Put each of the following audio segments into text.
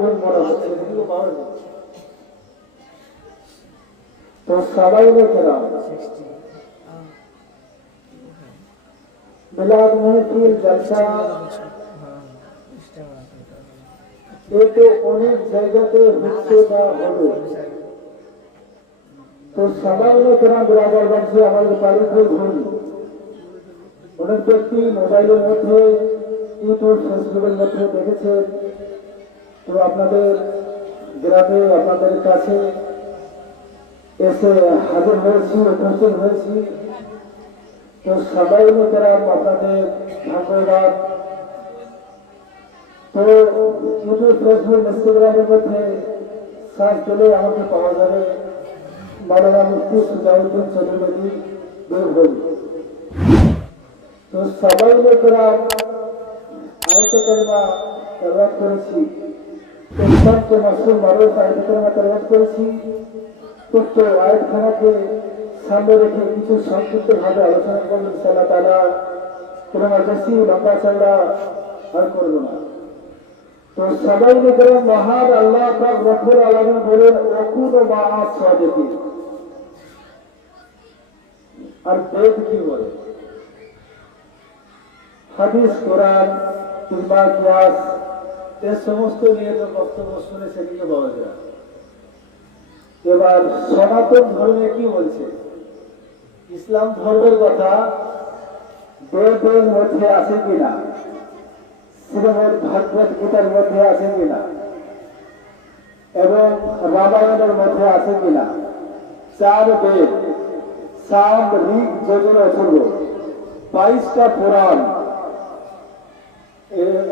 গুণ মনে হচ্ছে, এদিকে পাওয়া যায়। তো সবাই কেরাম মিলাদ महफिल जलसा এ তো অনেক জায়গাতে হচ্ছে বা হবে। তো সবাই কেরাম বিরাদার বাড়ছে আমাদের বাড়িতে ঘুরি। অনেক ব্যক্তি মোবাইলের মধ্যে ইউটিউব ফেসবুকের মধ্যে দেখেছেন। তো আপনাদের গ্রামে আপনাদের কাছে এসে হাজির হয়েছি, উপস্থিত হয়েছি। তো সবাই কেরাম আপনাদের ধন্যবাদ। তো ইউটিউব ফেসবুক ইনস্টাগ্রামের মধ্যে সার্চ করলে আমাকে পাওয়া যাবে মাওলানা মুফতি সুজাউদ্দিন চতুর্বেদী বীরভূম। তো সবাই কেরাম আয়াতে কারিমা তেলাওয়াত করেছি, ইসলামকে মাসুল মারুফ আয়াতে কারিমা তেলাওয়াত করেছি। উক্ত আয়াতখানাকে সামনে রেখে কিছু সংক্ষিপ্তভাবে আলোচনা করবেন ইনশাআল্লাহ তাআলা। কোনো বেশি লম্বা চওড়া আর করব না। তো সবাই কেরাম মহান আল্লাহ পাক রব্বুল আলামিন বলেন ওয়াকুনু মাআস সাদিকিন। আর বেদ কি বলে? হাদিস, কোরআন, ইজমা, কিয়াস এই সমস্ত নিয়ে তো বক্তব্য শুনে সেদিকে পাওয়া যায়। এবার সনাতন ধর্মে কি বলছে? ইসলাম ধর্মের কথা বেদের মধ্যে আছে কিনা, শ্রীমদ ভাগবত গীতার মধ্যে আছে কিনা, এবং রামায়ণের মধ্যে আছে কিনা? 4 বেদ, সাম, ঋগ, যজুর, অথর্ব, 22টা পুরাণ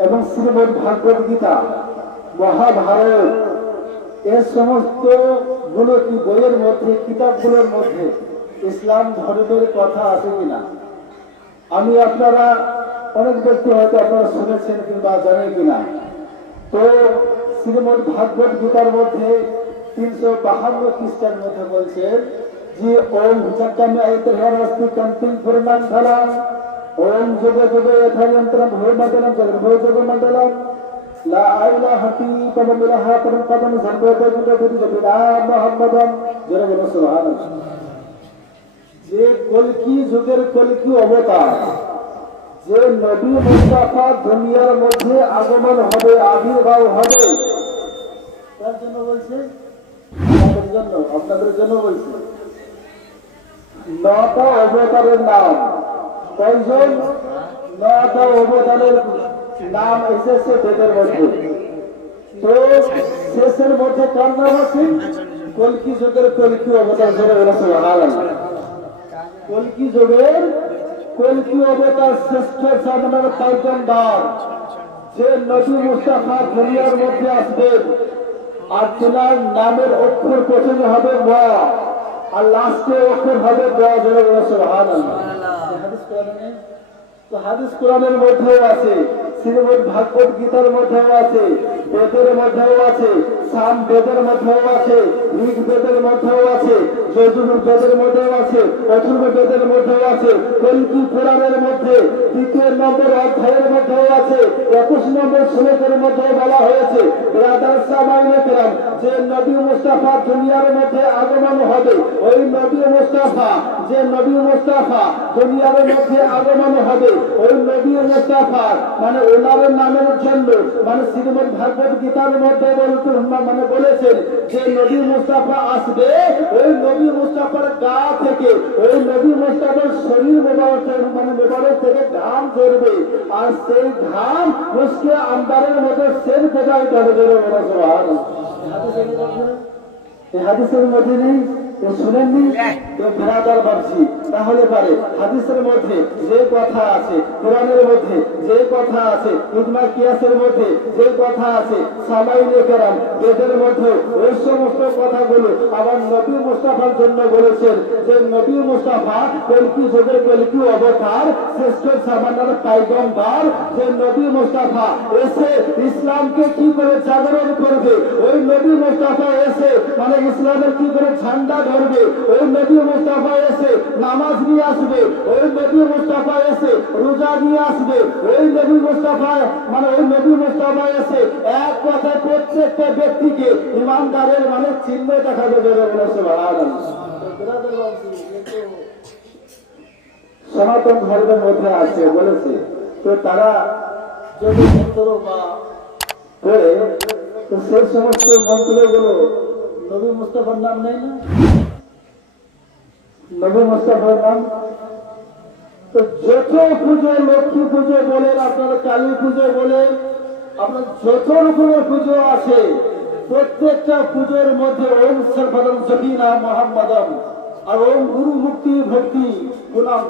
এবং শ্রীমদ ভাগবত গীতা, মহাভারত এই সমস্ত গুলো কি বইয়ের মধ্যে, কিতাবগুলোর মধ্যে ইসলাম ধর্মের কথা আছে কিনা? আমি আপনারা অনেক ব্যক্তি হয়তো আপনারা শুনেছেন কিংবা জানেন কিনা। তো শ্রীমদ ভাগবত গীতার মধ্যে 352 পৃষ্ঠার মধ্যে বলছেন যে ওম যজ্ঞামে আয়তহারস্তি কন্তিম পূর্ণাং ফলাং ওম যোগে যোগে যথাযন্ত্রম ভূমণ্ডলম জগন্মণ্ডলম লা ইলাহা ইল্লাল্লাহ পরম পদম সর্বদা মুহাম্মাদান জোরে বলো সুবহানাল্লাহ। যে কলকি যুগের কলকি অবতার, যে নবী মুস্তাফা দুনিয়ার মধ্যে আগমন হবে, আবির্ভাব হবে, তার জন্য বলছে, আমাদের জন্য, আপনাদের জন্য বলছে। 9টা অবতারের নাম কয়জন? 9টা অবতারের নাম এসেছে বেদের মধ্যে। তো শেষের মধ্যে কার নাম আছে? কলকি যুগের কলকি অবতার। ধরে বলেছে কলকি যুগের কলকি অবতার শ্রেষ্ঠ সাধনার পয়গম্বর যে নবী মুস্তাফা দুনিয়ার মধ্যে আসবেন। আর তিনার নামের অক্ষর প্রথমে হবে ম, আর লাস্টে অক্ষর হবে দ। জোরে বলে সুবহানাল্লাহ। তো হাদিস কোরআনের মধ্যেও আছে, শ্রীমদ ভাগবত গীতার মধ্যেও আছে, বেদের মধ্যেও আছে, সাম বেদের মধ্যেও আছে, ঋগ বেদের মধ্যেও আছে, যজুর বেদের মধ্যেও আছে, অথর্ব বেদের মধ্যেও আছে, কলকি পুরাণের মধ্যে 2 নম্বর অধ্যায়ের মধ্যেও আছে, 21 নম্বর শ্লোকের মধ্যেও বলা হয়েছে ব্রাদার সামাইনে কেরাম যে নবী মুস্তাফা দুনিয়ার মধ্যে আগমন হবে, ওই নবী মুস্তাফা, যে নবী মুস্তাফা দুনিয়ার মধ্যে আগমন হবে, ওই নবী মুস্তাফা মানে ওনার নামের জন্য মানে শ্রীমদ ভাগবত গীতার মধ্যে মানে বলেছেন যে নবী মুস্তাফা আসবে, ওই নবী মুস্তাফার গা থেকে, ওই নবী মুস্তাফার শরীর মোবারকের মানে মোবারক থেকে ঘাম ঝরবে, আর সেই ঘাম মুসকে আম্বারের মধ্যে সেন প্রদায় করে দেবে। এই হাদিসের মধ্যে নেই, শুনেননি? তো বিরাদার বাবজি তাহলে পারে হাদিসের মধ্যে যে কথা আছে, কোরআনের মধ্যে যে কথা আছে, ইজমা কিয়াসের মধ্যে যে কথা আছে, সামাইনে কেরাম বেদের মধ্যে ওই সমস্ত কথাগুলো আবার নবী মুস্তাফার জন্য বলেছেন যে নবী মুস্তাফা কলকি যুগের কলকি অবতার, শ্রেষ্ঠ সামান্যার পয়গম্বর, যে নবী মুস্তাফা এসে ইসলামকে কি করে জাগরণ করবে, ওই নবী মুস্তাফা এসে মানে ইসলামের কি করে ঝান্ডা ধরবে, ওই নবী মুস্তাফা এসে নামাজ নিয়ে আসবে, ওই নবী মুস্তাফা এসে রোজা নিয়ে আসবে, ওই নবী মুস্তাফা মানে ওই নবী মুস্তাফা এসে এক কথায় প্রত্যেকটা ব্যক্তিকে ইমানদারের মানে চিহ্ন দেখাবে বলে বলেছে। সনাতন ধর্মের মধ্যে আছে বলেছে, তো তারা যদি মন্ত্র বা পড়ে তো সেই সমস্ত মন্ত্রগুলো নবী মুস্তাফার নাম নেই না, নবী মুস্তাফার নাম। তো যত পুজো, লক্ষ্মী পুজো বলেন, আপনার কালী পুজো বলেন, আপনার যত রকমের পুজো আছে, প্রত্যেকটা পুজোর মধ্যে ওম সর্বদম সবিনা মোহাম্মদম আর ওম গুরু মুক্তি ভক্তি গুণাম